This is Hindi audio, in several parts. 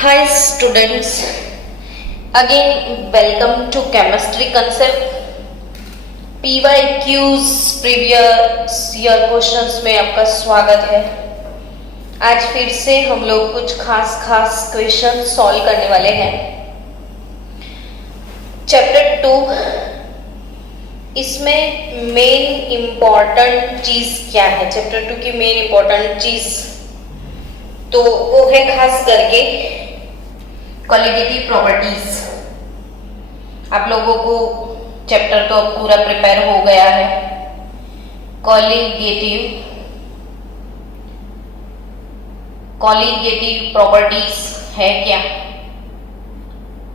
Hi students, again welcome to chemistry concept. PYQs previous year questions में आपका स्वागत है। आज फिर से हम लोग कुछ खास क्वेश्चन सॉल्व करने वाले हैं। चैप्टर 2, इसमें मेन इम्पॉर्टेंट चीज क्या है? चैप्टर 2 की मेन इम्पॉर्टेंट चीज तो वो है खास करके क्वालिटेटिव प्रॉपर्टीज। आप लोगों को चैप्टर तो अब पूरा प्रिपेयर हो गया है। कॉलिगेटिव प्रॉपर्टीज है क्या,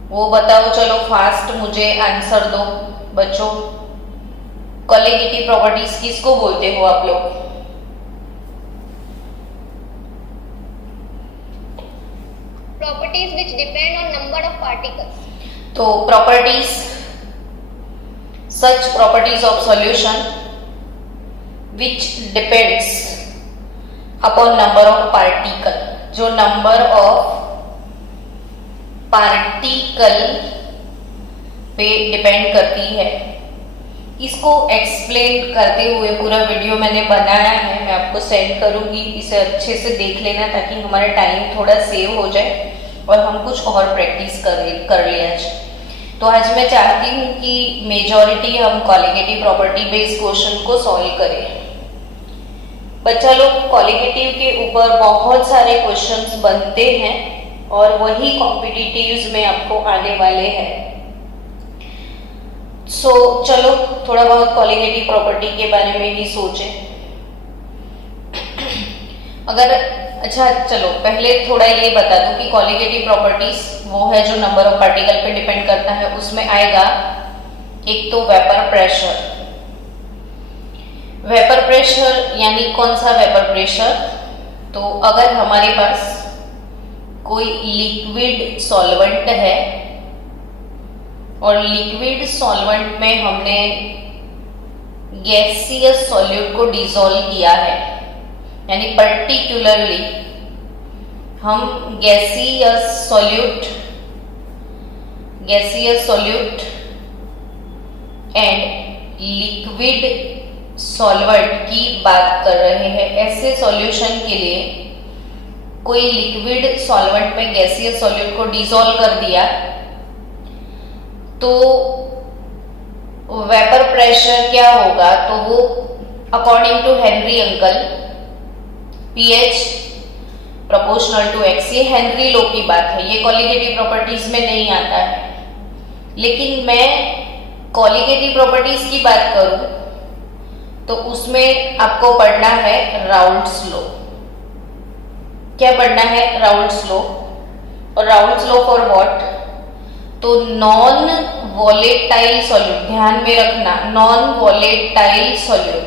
वो बताओ। चलो फास्ट मुझे आंसर दो बच्चों। कॉलिगेटिव प्रॉपर्टीज किसको बोलते हो आप लोग? Properties which depend on number of particles. तो properties, such properties of solution which depends upon number of particle, जो number of particle पे डिपेंड करती है। इसको एक्सप्लेन करते हुए पूरा वीडियो मैंने बनाया है, मैं आपको सेंड करूंगी। इसे अच्छे से देख लेना ताकि हमारा टाइम थोड़ा सेव हो जाए और हम कुछ और प्रैक्टिस कर ले आज। तो आज मैं चाहती हूँ कि मेजॉरिटी हम कॉलिगेटिव प्रॉपर्टी बेस्ड क्वेश्चन को सॉल्व करें। बच्चा लोग, कॉलिगेटिव के ऊपर बहुत सारे क्वेश्चंस बनते हैं और वही कॉम्पिटिटिव्स में आपको आने वाले हैं। चलो थोड़ा बहुत कॉलिगेटिव प्रॉपर्टी के बारे में ही सोचें। अच्छा चलो पहले थोड़ा ये बता दूं कि कॉलिगेटिव प्रॉपर्टीज वो है जो नंबर ऑफ पार्टिकल पे डिपेंड करता है। उसमें आएगा एक तो वेपर प्रेशर। वेपर प्रेशर यानी कौन सा वेपर प्रेशर? तो अगर हमारे पास कोई लिक्विड सॉल्वेंट है और लिक्विड सॉल्वेंट में हमने गैसियस सॉल्यूट को डिसॉल्व किया है, यानी पर्टिकुलरली हम gaseous solute and liquid solvent की बात कर रहे हैं। ऐसे सॉल्यूशन के लिए कोई लिक्विड सॉल्वेंट में गैसियस सॉल्यूट को डिसॉल्व कर दिया तो वेपर प्रेशर क्या होगा? तो वो according to Henry uncle pH proportional to x, ये हेनरी लॉ की बात है, ये कॉलिगेटिव प्रॉपर्टीज में नहीं आता है। लेकिन मैं कॉलिगेटिव प्रॉपर्टीज की बात करूं तो उसमें आपको पढ़ना है राउल्ट्स लॉ। क्या पढ़ना है? Raoult's law. और राउल्ट्स लॉ फॉर व्हाट? तो नॉन वॉलेटाइल सॉल्यूट, ध्यान में रखना, नॉन वॉलेटाइल सॉल्यूट,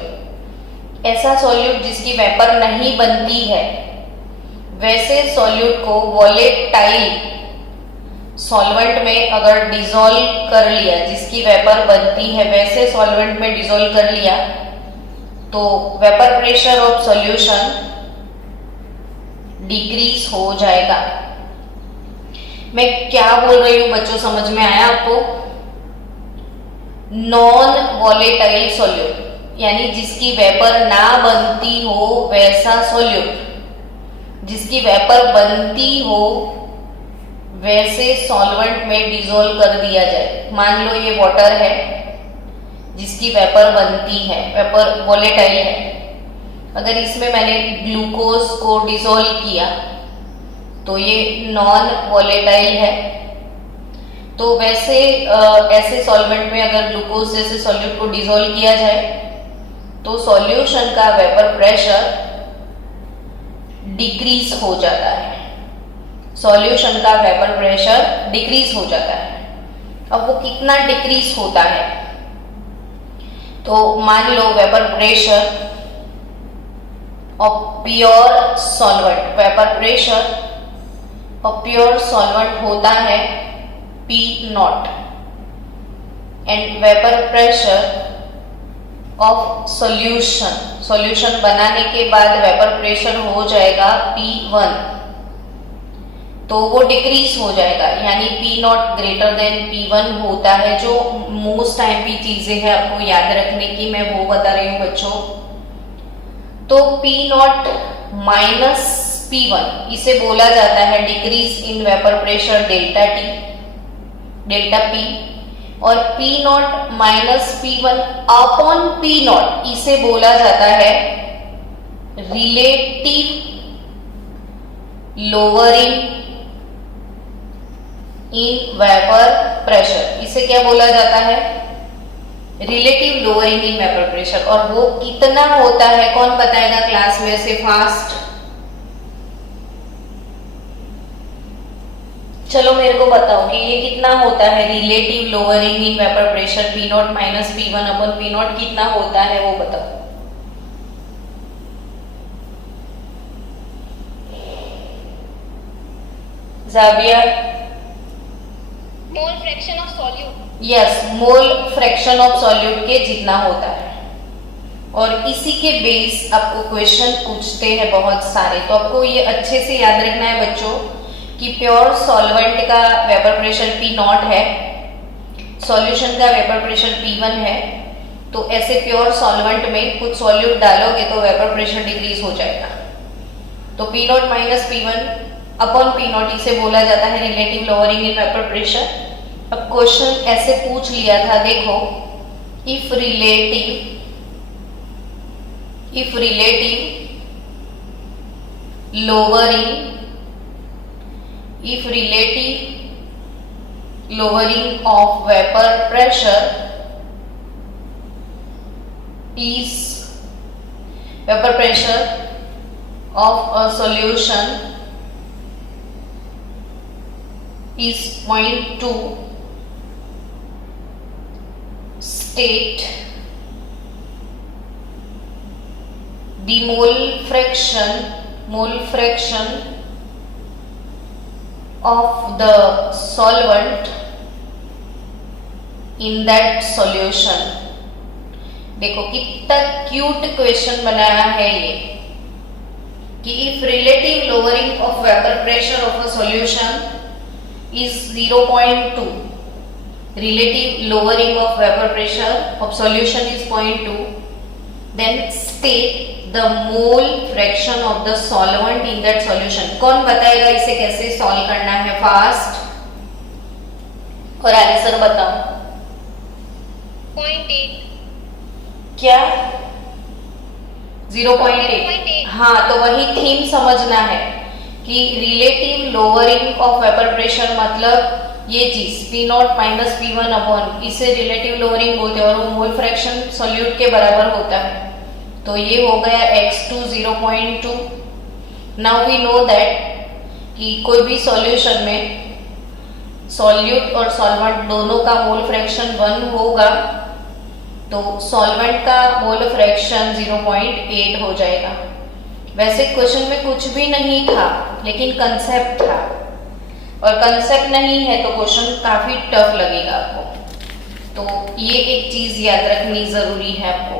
ऐसा सॉल्यूट जिसकी वेपर नहीं बनती है, वैसे सॉल्यूट को वॉलेटाइल सॉल्वेंट में अगर डिसॉल्व कर लिया, जिसकी वेपर बनती है वैसे सॉल्वेंट में डिसॉल्व कर लिया, तो vapour pressure of solution decrease हो जाएगा। मैं क्या बोल रही हूं बच्चों, समझ में आया आपको? नॉन वॉलेटाइल सॉल्यूट यानी जिसकी वेपर ना बनती हो वैसा सॉल्यूट, जिसकी वेपर बनती हो वैसे सॉल्वेंट में डिसॉल्व कर दिया जाए। मान लो ये वाटर है जिसकी वेपर बनती है, वेपर वॉलेटाइल है। अगर इसमें मैंने ग्लूकोज को डिसॉल्व किया तो ये नॉन वॉलेटाइल है। तो वैसे ऐसे सॉल्वेंट में अगर ग्लूकोज जैसे सॉल्यूट को डिसॉल्व किया जाए तो सॉल्यूशन का वेपर प्रेशर डिक्रीज हो जाता है। सॉल्यूशन का वेपर प्रेशर डिक्रीज हो जाता है। अब वो कितना डिक्रीज होता है? तो मान लो vapour pressure of pure solvent, vapour pressure और प्योर सॉल्वेंट होता है P0 and vapour pressure of solution, solution बनाने के बाद वेपर प्रेशर हो जाएगा P1। तो वो डिक्रीज हो जाएगा, यानी P not greater than P1 होता है। जो मोस्ट टाइम की चीजें हैं आपको याद रखने की, मैं वो बता रही हूँ बच्चों। तो P नॉट माइनस P1 इसे बोला जाता है decrease in vapour pressure delta T, delta P, और P nought minus P1 upon P not इसे बोला जाता है relative lowering in vapour pressure. इसे क्या बोला जाता है? Relative lowering in vapour pressure. और वो कितना होता है कौन बताएगा क्लास में से फास्ट? चलो मेरे को बताओ कि ये कितना होता है relative lowering in vapour pressure P nought minus P1 upon P nought कितना होता है वो बताओ। जाबिया? Mole fraction of solute. Yes, mole fraction of solute के जितना होता है। और इसी के बेस आपको क्वेश्चन पूछते हैं बहुत सारे, तो आपको ये अच्छे से याद रखना है बच्चों कि प्योर सॉल्वेंट का वेपर प्रेशर P नॉट है, सॉल्यूशन का वेपर प्रेशर P1 है। तो ऐसे प्योर सॉल्वेंट में कुछ सॉल्यूट डालोगे तो वेपर प्रेशर डिक्रीज हो जाएगा। तो P nought minus P1 upon P not इसे बोला जाता है relative lowering in vapour pressure. अब क्वेश्चन ऐसे पूछ लिया था, देखो, if relative lowering of vapor pressure of a solution is 0.2, state the mole fraction of the solvent in that solution। देखो कितना क्यूट क्वेश्चन बनाया है ये कि if relative lowering of vapour pressure of a solution is 0.2, relative lowering of vapor pressure of solution is 0.2, then state the mole fraction of the solvent in that solution। कौन बताएगा इसे कैसे सॉल्व करना है फास्ट? और आंसर बताओ। 0.8। क्या? 0.8। हाँ, तो वही थीम समझना है कि relative lowering of vapour pressure मतलब ये चीज P nought minus P1 upon इसे रिलेटिव लोअरिंग बोलते हैं और वो मोल फ्रैक्शन सॉल्यूट के बराबर होता है। तो ये हो गया x2 0.2। Now we know that कि कोई भी सॉल्यूशन में सॉल्यूट और सॉल्वेंट दोनों का मोल फ्रैक्शन 1 होगा, तो सॉल्वेंट का मोल फ्रैक्शन 0.8 हो जाएगा। वैसे क्वेश्चन में कुछ भी नहीं था, लेकिन कंसेप्ट था, और कंसेप्ट नहीं है तो क्वेश्चन काफी टफ लगेगा आपको। तो ये एक चीज याद रखनी जरूरी है आपको।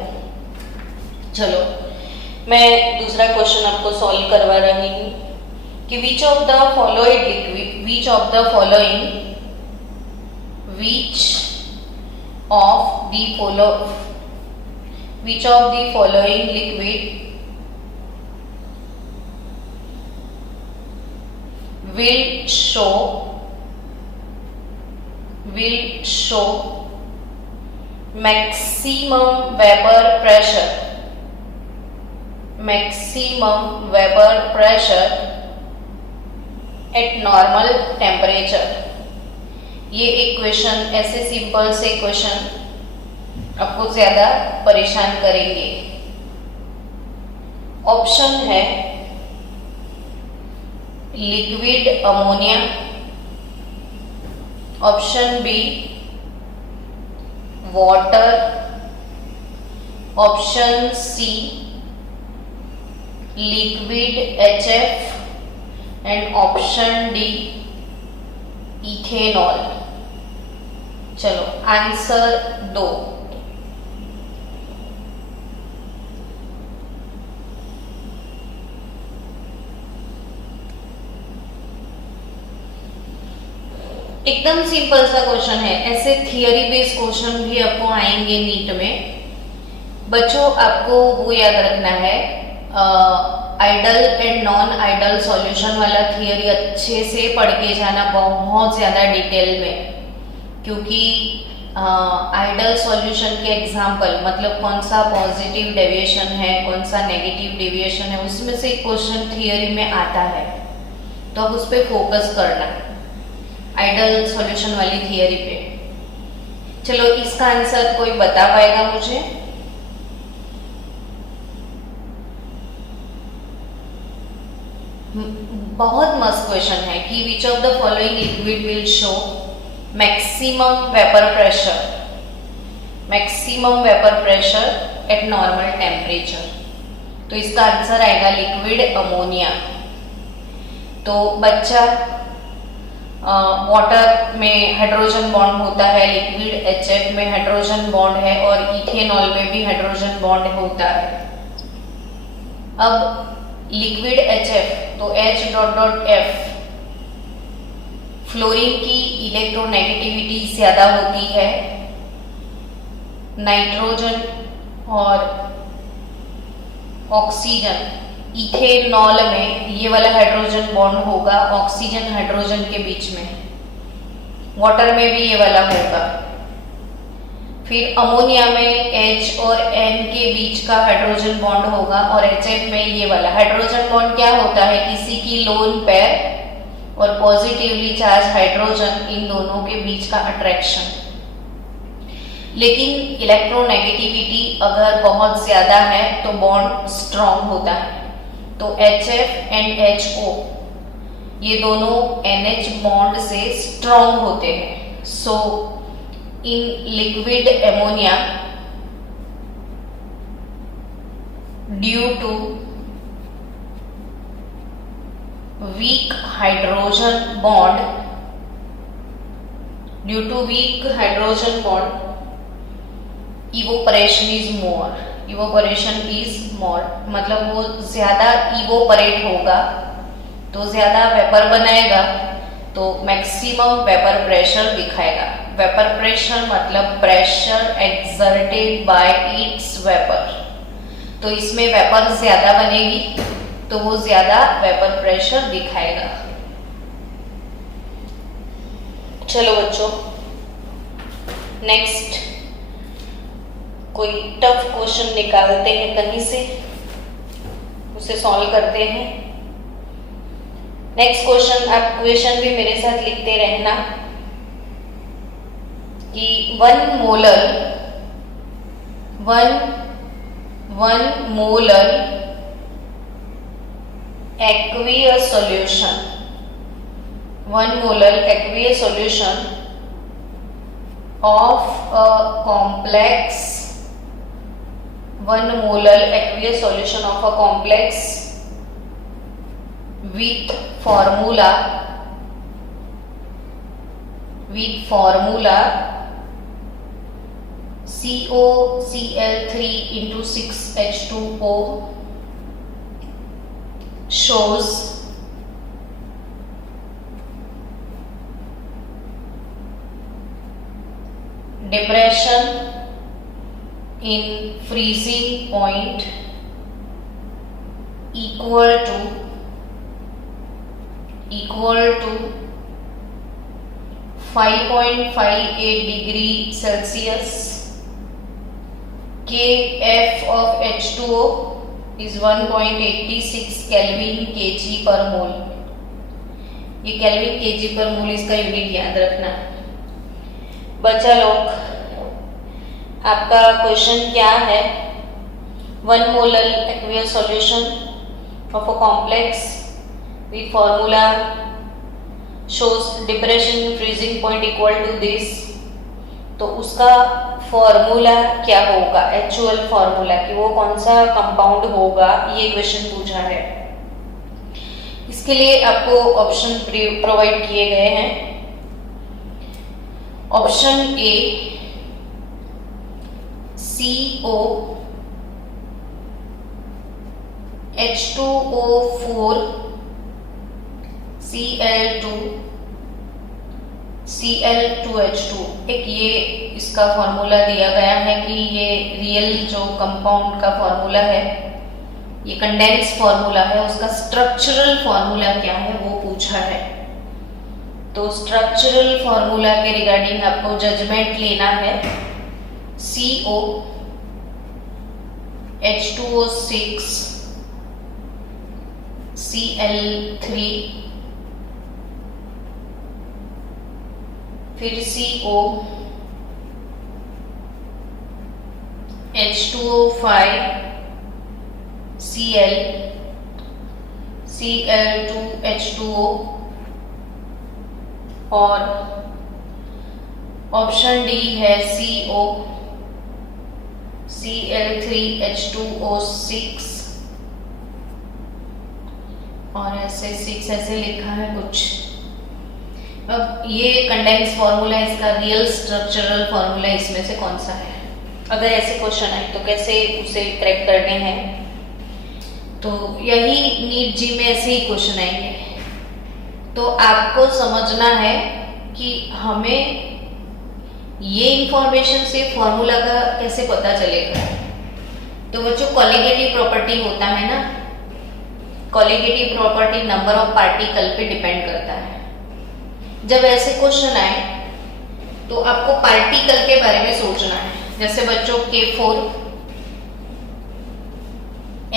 चलो मैं दूसरा क्वेश्चन आपको सॉल्व करवा रही हूँ कि which of the following liquid will show maximum vapor pressure at normal temperature। ये एक क्वेश्चन, ऐसे सिंपल से क्वेश्चन आपको ज्यादा परेशान करेंगे। ऑप्शन है liquid ammonia, option B water, option C liquid HF and option D ethanol. चलो आंसर दो। एकदम सिंपल सा क्वेश्चन है। ऐसे थियरी बेस्ड क्वेश्चन भी आपको आएंगे नीट में। बच्चों आपको वो याद रखना है, ideal and non ideal solution वाला थियरी अच्छे से पढ़ के जाना, बहुत ज़्यादा डिटेल में, क्योंकि आइडल सॉल्यूशन के एग्जाम्पल मतलब कौन सा पॉजिटिव डेविएशन है, कौन सा नेगेटिव डेविएशन है, उसमें से क्वेश्चन थियरी में आता है, तो अब उस पर फोकस करना, आइडल सॉल्यूशन वाली थियरी पे। चलो इसका आंसर कोई बता पाएगा मुझे? बहुत मस्त क्वेश्चन है कि which of the following liquid will show maximum vapour pressure, maximum vapour pressure at normal temperature. तो इसका आंसर आएगा लिक्विड अमोनिया। तो बच्चा वाटर में हाइड्रोजन बॉन्ड होता है, लिक्विड HF में हाइड्रोजन बॉन्ड है और इथेनॉल में भी हाइड्रोजन बॉन्ड होता है। अब लिक्विड HF तो H.F, फ्लोरीन की इलेक्ट्रोनेगेटिविटी ज्यादा होती है, नाइट्रोजन और ऑक्सीजन, इथेनॉल में ये वाला हाइड्रोजन बॉन्ड होगा ऑक्सीजन हाइड्रोजन के बीच में, वाटर में भी ये वाला होगा। फिर अमोनिया में H और N के बीच का हाइड्रोजन बॉन्ड होगा और HF में ये वाला हाइड्रोजन बॉन्ड क्या होता है, किसी की लोन पेयर और पॉजिटिवली चार्ज हाइड्रोजन, इन दोनों के बीच का अट्रैक्शन। लेकिन इलेक्ट्रोनेगेटिविटी अगर बहुत ज्यादा है तो बॉन्ड स्ट्रॉन्ग होता है, तो HF एंड HO ये दोनों NH बॉन्ड से स्ट्रॉन्ग होते हैं। सो in liquid ammonia, due to weak hydrogen bond, evaporation is more, मतलब वो ज्यादा इवोपरेट होगा तो ज्यादा वेपर बनाएगा, तो मैक्सिमम वेपर प्रेशर दिखाएगा। वेपर प्रेशर मतलब pressure exerted by it's vapour, तो इसमें वेपर ज्यादा बनेगी तो वो ज्यादा वेपर प्रेशर दिखाएगा। चलो बच्चों नेक्स्ट कोई टफ क्वेश्चन निकालते हैं कहीं से, उसे सॉल्व करते हैं। नेक्स्ट क्वेश्चन, आप क्वेश्चन भी मेरे साथ लिखते रहना कि one molar aqueous solution of a complex, 1 molar aqueous solution of a complex with formula COCl3 into 6H2O shows depression in freezing point equal to 5.58 degree Celsius. Kf of H2O is 1.86 Kelvin kg per mole. ये केल्विन kg पर मोल इसका यूनिट याद रखना। बच्चा लोग आपका क्वेश्चन क्या है, 1 molar aqueous solution of a complex with formula shows depression in freezing point equal to this, तो उसका फॉर्मूला क्या होगा, एक्चुअल फॉर्मूला कि वो कौन सा कंपाउंड होगा, ये क्वेश्चन पूछा है। इसके लिए आपको ऑप्शन प्रोवाइड किए गए हैं। Option A CO H2O4 Cl2 Cl2H2। एक ये इसका फॉर्मूला दिया गया है कि ये रियल जो कंपाउंड का फॉर्मूला है, ये कंडेंस फॉर्मूला है, उसका स्ट्रक्चरल फॉर्मूला क्या है वो पूछा है। तो स्ट्रक्चरल फॉर्मूला के रिगार्डिंग आपको जजमेंट लेना है। CO H2O6 Cl3 फिर CO H2O5 Cl Cl2H2O और ऑप्शन डी है CO Cl3H2O6 और ऐसे 6 ऐसे लिखा है कुछ। अब ये कंडेंस फॉर्मूला, इसका रियल स्ट्रक्चरल फॉर्मूला इसमें से कौन सा है? अगर ऐसे क्वेश्चन आए तो कैसे उसे क्रैक करने हैं? तो यही नीट जी में ऐसे ही क्वेश्चन आएंगे। तो आपको समझना है कि हमें ये इंफॉर्मेशन से फॉर्मूला का कैसे पता चलेगा। तो बच्चों कॉलिगेटिव प्रॉपर्टी होता है ना, colligative property number of particle पे डिपेंड करता है। जब ऐसे क्वेश्चन आए तो आपको पार्टिकल के बारे में सोचना है। जैसे बच्चों K4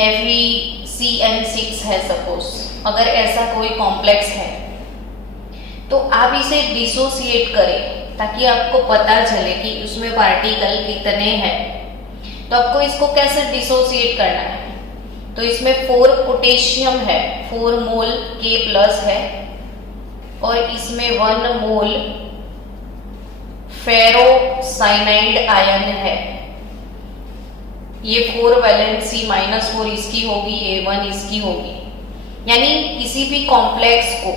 FeCN6 है सपोज, अगर ऐसा कोई कॉम्प्लेक्स है तो आप इसे डिसोसिएट करें ताकि आपको पता चले कि उसमें पार्टिकल कितने हैं। तो आपको इसको कैसे डिसोसिएट करना है? तो इसमें 4 पोटेशियम है, 4 मोल K+ है और इसमें 1 मोल फेरोसाइनाइड आयन है। ये 4 वैलेंसी -4 इसकी होगी, A1 इसकी होगी। यानी किसी भी कॉम्प्लेक्स को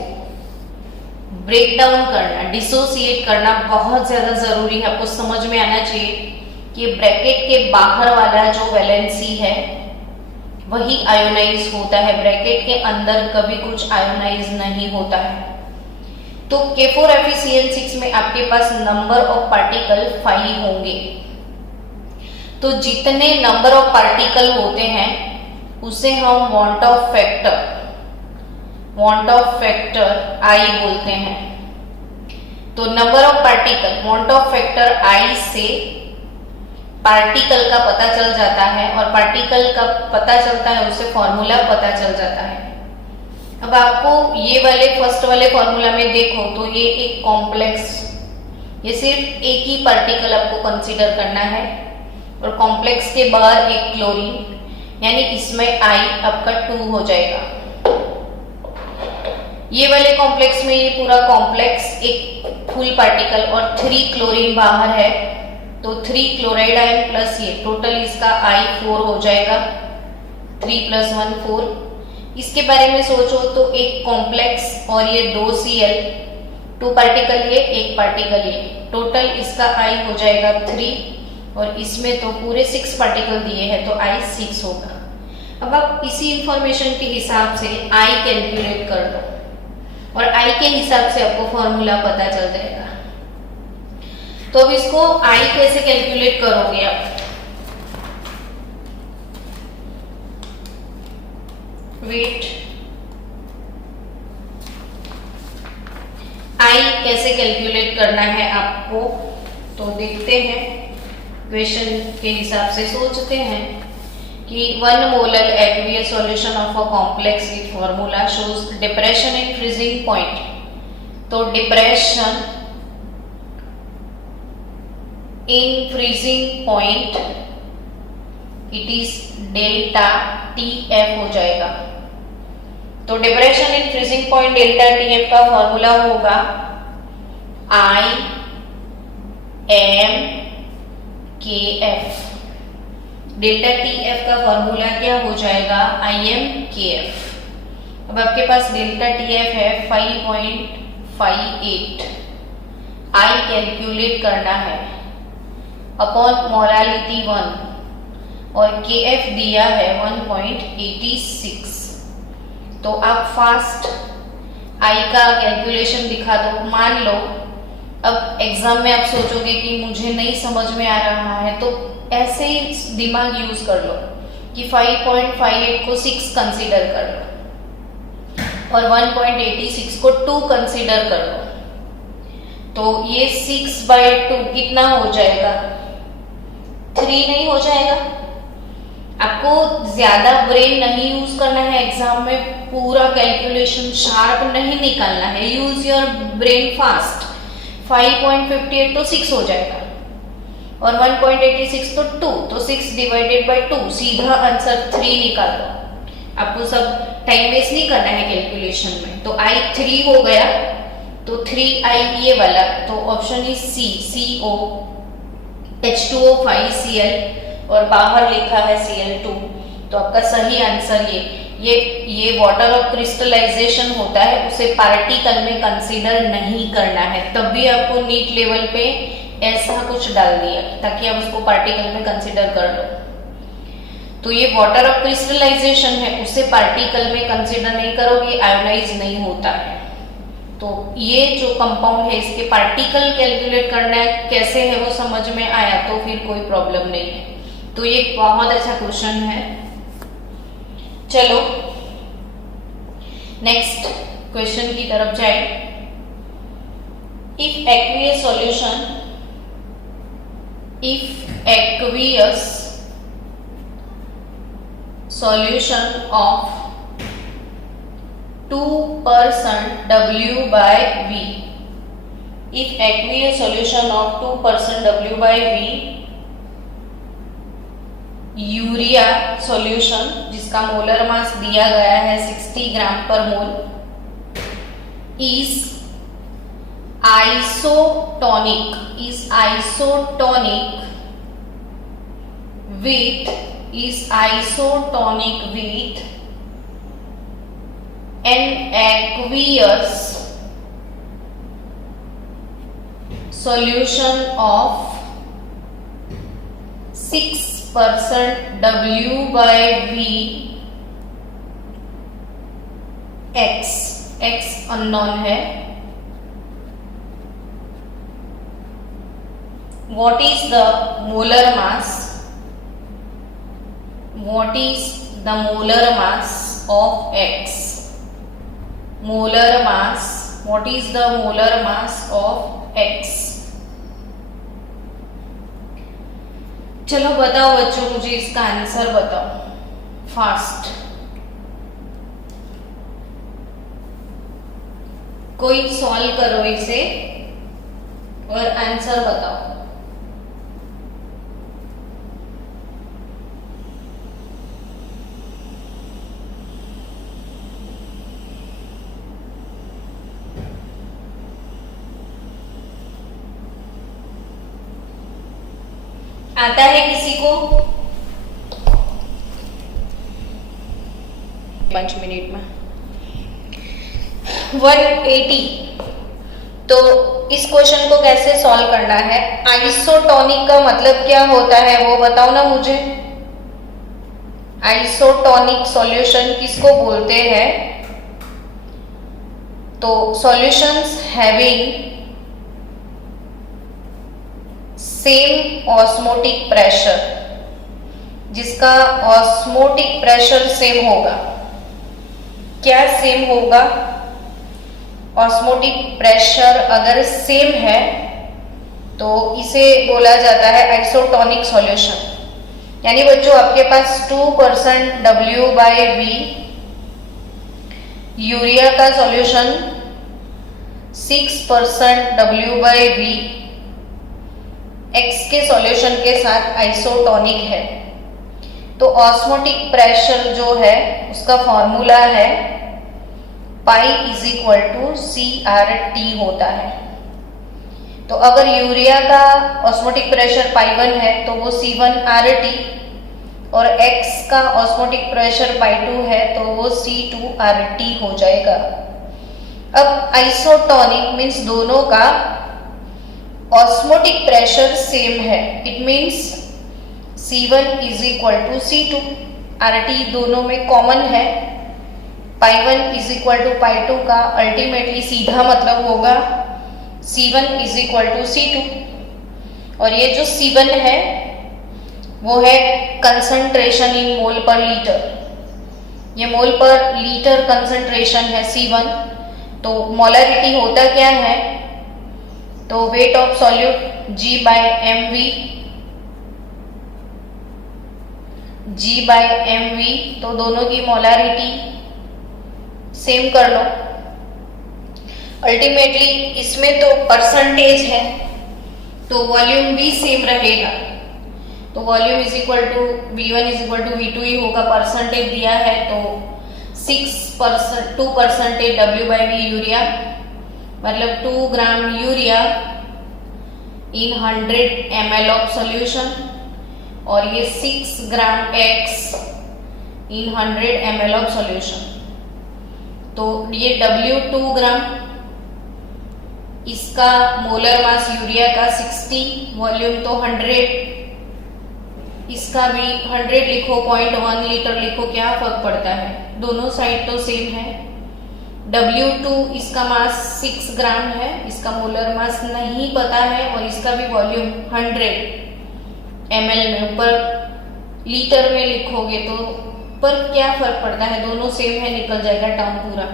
ब्रेक डाउन करना, डिसोसिएट करना बहुत ज्यादा जरूरी है। आपको समझ में आना चाहिए कि ब्रैकेट के बाहर वाला जो वैलेंसी है वही आयोनाइज होता है, ब्रैकेट के अंदर कभी कुछ आयोनाइज नहीं होता है। तो K4 FeCN6 में आपके पास नंबर ऑफ पार्टिकल 5 होंगे। तो जितने नंबर ऑफ पार्टिकल होते हैं उसे हम वांट ऑफ फैक्टर I बोलते हैं। तो number of particle want of factor I से पार्टिकल का पता चल जाता है और पार्टिकल का पता चलता है उससे फॉर्मूला पता चल जाता है। अब आपको ये वाले फर्स्ट वाले फॉर्मूला में देखो तो ये एक कॉम्प्लेक्स, ये सिर्फ एक ही पार्टिकल आपको कंसीडर करना है और कॉम्प्लेक्स के बाहर एक क्लोरीन, यानी इसमें I आपका 2 हो जाएगा। ये वाले कॉम्प्लेक्स में ये पूरा कॉम्प्लेक्स एक फुल पार्टिकल और 3 क्लोरीन बाहर है, तो 3 क्लोराइड आयन प्लस ये टोटल इसका I 4 हो जाएगा। 3 + 1 4। इसके बारे में सोचो तो एक कॉम्प्लेक्स और ये 2 Cl, 2 पार्टिकल ये, 1 पार्टिकल ये, टोटल इसका I हो जाएगा 3 और इसमें तो पूरे 6 पार्टिकल दिए हैं तो I 6 होगा। अब आप इसी इंफॉर्मेशन के हिसाब से I कैलकुलेट कर दो और I के हिसाब से आपको फॉर्मूला पता चल जाएगा। तो अब इसको I कैसे कैलकुलेट करोगे आप? वेट, I कैसे कैलकुलेट करना है आपको, तो देखते हैं। क्वेश्चन के हिसाब से सोचते हैं कि 1 molar aqueous solution of a complex with formula shows depression in freezing point। तो depression in freezing point it is delta TF हो जाएगा। तो depression in freezing point delta TF का फॉर्मूला होगा ImKF। डेल्टा TF का फॉर्मूला क्या हो जाएगा? ImKF। अब आपके पास डेल्टा TF है 5.58। I कैलकुलेट करना है अपॉन मोलालिटी 1 और KF दिया है 1.86। तो आप फास्ट I का कैलकुलेशन दिखा दो। मान लो अब एग्जाम में आप सोचोगे कि मुझे नहीं समझ में आ रहा है, तो ऐसे ही दिमाग यूज कर लो कि 5.58 को 6 कंसीडर कर लो और 1.86 को 2 कंसीडर कर लो, तो ये 6/2 कितना हो जाएगा? 3 नहीं हो जाएगा? आपको ज्यादा ब्रेन नहीं यूज करना है एग्जाम में, पूरा कैलकुलेशन शार्प नहीं निकालना है, यूज योर ब्रेन फास्ट। 5.58 तो 6 हो जाएगा और 1.86 तो 2, तो 6 डिवाइडेड बाय 2, सीधा आंसर 3 निकाल दो। आपको सब टाइम वेस्ट नहीं करना है कैलकुलेशन में। तो I 3 हो गया, तो 3I ये वाला, तो option is C, CO H2O 5Cl और बाहर लिखा है Cl2, तो आपका सही आंसर ये वाटर ऑफ क्रिस्टलाइजेशन होता है, उसे पार्टिकल में कंसीडर नहीं करना है। तब भी आपको नीट लेवल पे ऐसा कुछ डाल दिया ताकि आप उसको पार्टिकल में कंसीडर कर लो। तो ये वाटर ऑफ क्रिस्टलाइजेशन है, उसे पार्टिकल में कंसीडर नहीं करोगे, आयोनाइज नहीं होता है। तो ये जो कंपाउंड है इसके पार्टिकल कैलकुलेट करना है कैसे है वो समझ में आया तो फिर कोई प्रॉब्लम नहीं है। तो ये बहुत अच्छा क्वेश्चन है। चलो नेक्स्ट क्वेश्चन की तरफ जाए। If aqueous solution of 2% W by V, if aqueous solution of 2% W by V, urea solution जिसका मोलर मास दिया गया है 60 gram per mole, is isotonic with an aqueous solution of 6% W by V, X unknown है। What is the molar mass? What is the molar mass of X? Molar mass. What is the molar mass of X? चलो बताओ बच्चों, मुझे इसका आंसर बताओ फास्ट। कोई सॉल्व करो इसे और आंसर बताओ। आता है किसी को? 5 मिनट में 180। तो इस क्वेश्चन को कैसे सॉल्व करना है? आइसोटोनिक का मतलब क्या होता है वो बताओ ना मुझे। आइसोटोनिक सॉल्यूशन किसको बोलते हैं? तो solutions having same osmotic pressure, जिसका ऑस्मोटिक प्रेशर सेम होगा। क्या सेम होगा? ऑस्मोटिक प्रेशर अगर सेम है तो इसे बोला जाता है आइसोटोनिक सॉल्यूशन। यानी बच्चों आपके पास 2% W by V यूरिया का solution 6% W by V X के सॉल्यूशन के साथ आइसोटोनिक है। तो ऑस्मोटिक प्रेशर जो है उसका फॉर्मूला है pi is equal to CRT होता है। तो अगर यूरिया का ऑस्मोटिक प्रेशर पाई 1 है तो वो C1RT और X का ऑस्मोटिक प्रेशर पाई 2 है तो वो C2RT हो जाएगा। अब आइसोटोनिक मीन्स दोनों का ऑस्मोटिक प्रेशर सेम है। It means C1 is equal to C2, RT दोनों में कॉमन है। Pi 1 is equal to pi 2 का अल्टीमेटली सीधा मतलब होगा C1 is equal to C2। और ये जो C1 है वो है कंसंट्रेशन इन मोल पर लीटर। ये मोल पर लीटर कंसंट्रेशन है C1। तो मोलरिटी होता क्या है, तो weight of solute G/mv, G/mv, तो दोनों की मोलरिटी सेम कर लो। अल्टीमेटली इसमें तो परसेंटेज है तो वॉल्यूम भी सेम रहेगा, तो volume is equal to V1 is equal to V2 ही होगा। परसेंटेज दिया है तो 2% W/V यूरिया, मतलब 2 gram urea in 100 ml of solution, और ये 6 ग्राम X in 100 ml of solution. तो ये W 2 ग्राम, इसका मोलर मास यूरिया का 60, वॉल्यूम तो 100, इसका भी 100 लिखो, 0.1 लीटर लिखो, क्या फर्क पड़ता है, दोनों साइड तो सेम है। W2 इसका मास 6 ग्राम है, इसका मोलर मास नहीं पता है, और इसका भी वॉल्यूम 100 ml में, ऊपर लीटर में लिखोगे तो पर क्या फर्क पड़ता है, दोनों सेम है, निकल जाएगा टर्म पूरा।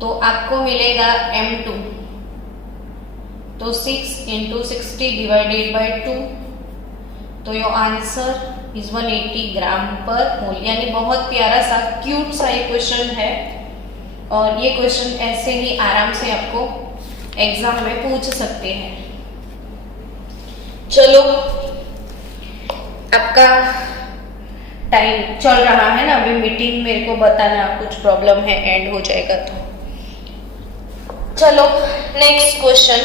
तो आपको मिलेगा M2, तो 6 इंटू 60 डिवाइडेड बाई 2, तो your answer is 180 gram per मोल। यानी बहुत प्यारा सा क्यूट सा ये क्वेश्चन है, और ये क्वेश्चन ऐसे ही आराम से आपको एग्जाम में पूछ सकते हैं। चलो, आपका टाइम चल रहा है ना, अभी मीटिंग, मेरे को बताना कुछ प्रॉब्लम है, एंड हो जाएगा तो। चलो next question,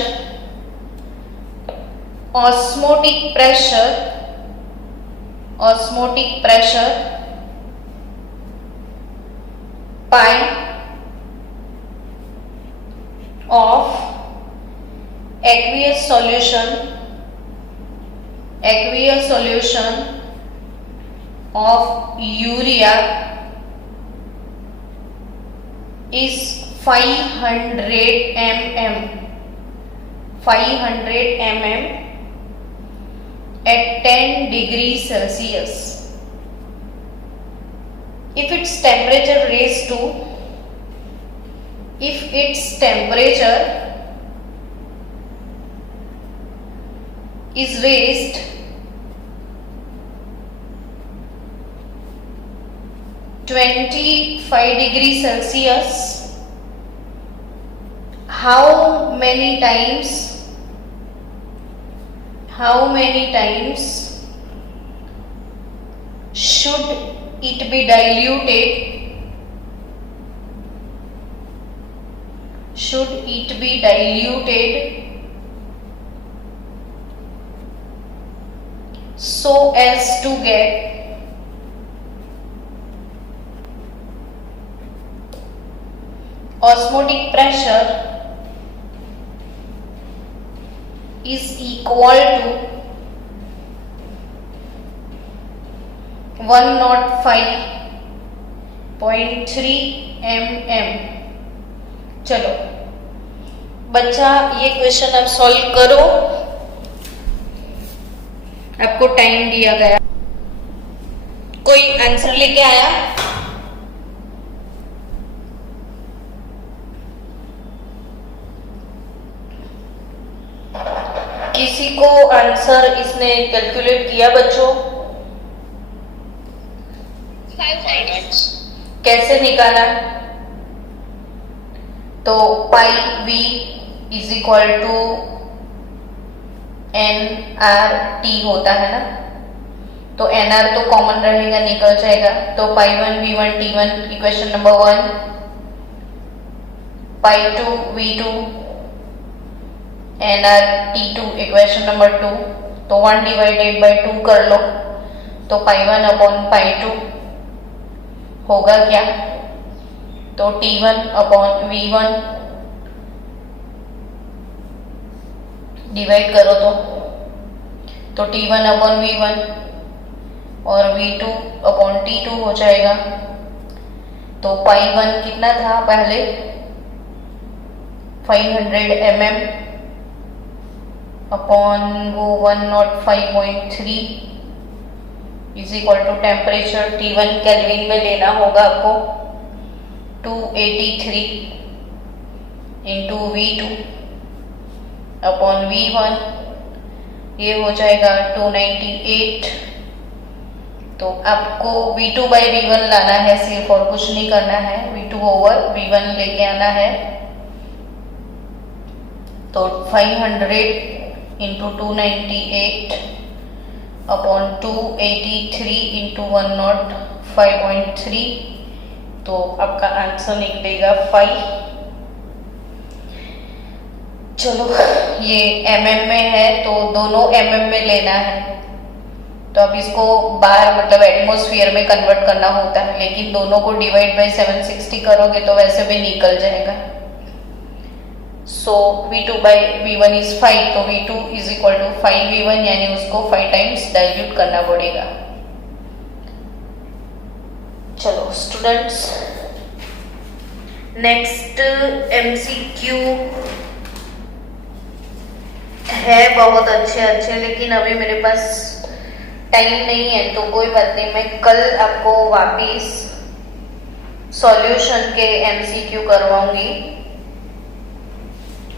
osmotic pressure pi of aqueous solution of urea is 500 mm at 10 degrees Celsius. If its temperature is raised to 25 degrees Celsius, how many times should it be diluted so as to get osmotic pressure is equal to 105.3 mm। चलो बच्चा, ये क्वेश्चन आप सॉल्व करो, आपको टाइम दिया गया। कोई आंसर लेके आया? किसी को आंसर इसने कैलकुलेट किया बच्चों? 5 times। कैसे निकाला? तो pi V is equal to NRT होता है ना, तो NR तो कॉमन रहेगा, निकल जाएगा। तो पाई 1 V1 T1 इक्वेशन नंबर 1, पाई 2 V2 NR T2 equation number 2। तो 1 डिवाइडेड बाई 2 कर लो, तो पाई 1 अपॉन पाई 2 होगा क्या, तो T1 अपॉन V1 डिवाइड करो तो T1 अपॉन V1 और V2 अपॉन T2 हो जाएगा। तो पाई 1 कितना था पहले, 500 mm अपॉन वो 105.3 is equal to temperature T1 kelvin में लेना होगा आपको 283 इंटू V2 अपॉन V1, ये हो जाएगा 298। तो आपको V2 बाई V1 लाना है, सिर्फ और कुछ नहीं करना है, V2 ओवर V1 लेके आना है। तो 500 इंटू 298 अपॉन 283 इंटू 105.3, तो आपका आंसर निकलेगा 5। चलो ये mm में है तो दोनों mm में लेना है, तो अब इसको बार मतलब एटमॉस्फेयर में कन्वर्ट करना होता है, लेकिन दोनों को डिवाइड बाय 760 करोगे तो वैसे भी निकल जाएगा। सो V2 बाई V1 इज 5, तो V2 is equal to 5V1, यानी उसको 5 टाइम्स डाइल्यूट करना पड़ेगा। चलो स्टूडेंट्स, नेक्स्ट MCQ है बहुत अच्छे, लेकिन अभी मेरे पास टाइम नहीं है, तो कोई बात नहीं, मैं कल आपको वापिस सॉल्यूशन के MCQ करवाऊंगी।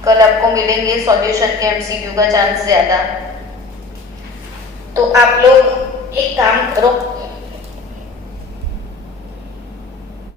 कल आपको मिलेंगे सॉल्यूशन के MCQ का चांस ज्यादा। तो आप लोग एक काम करो,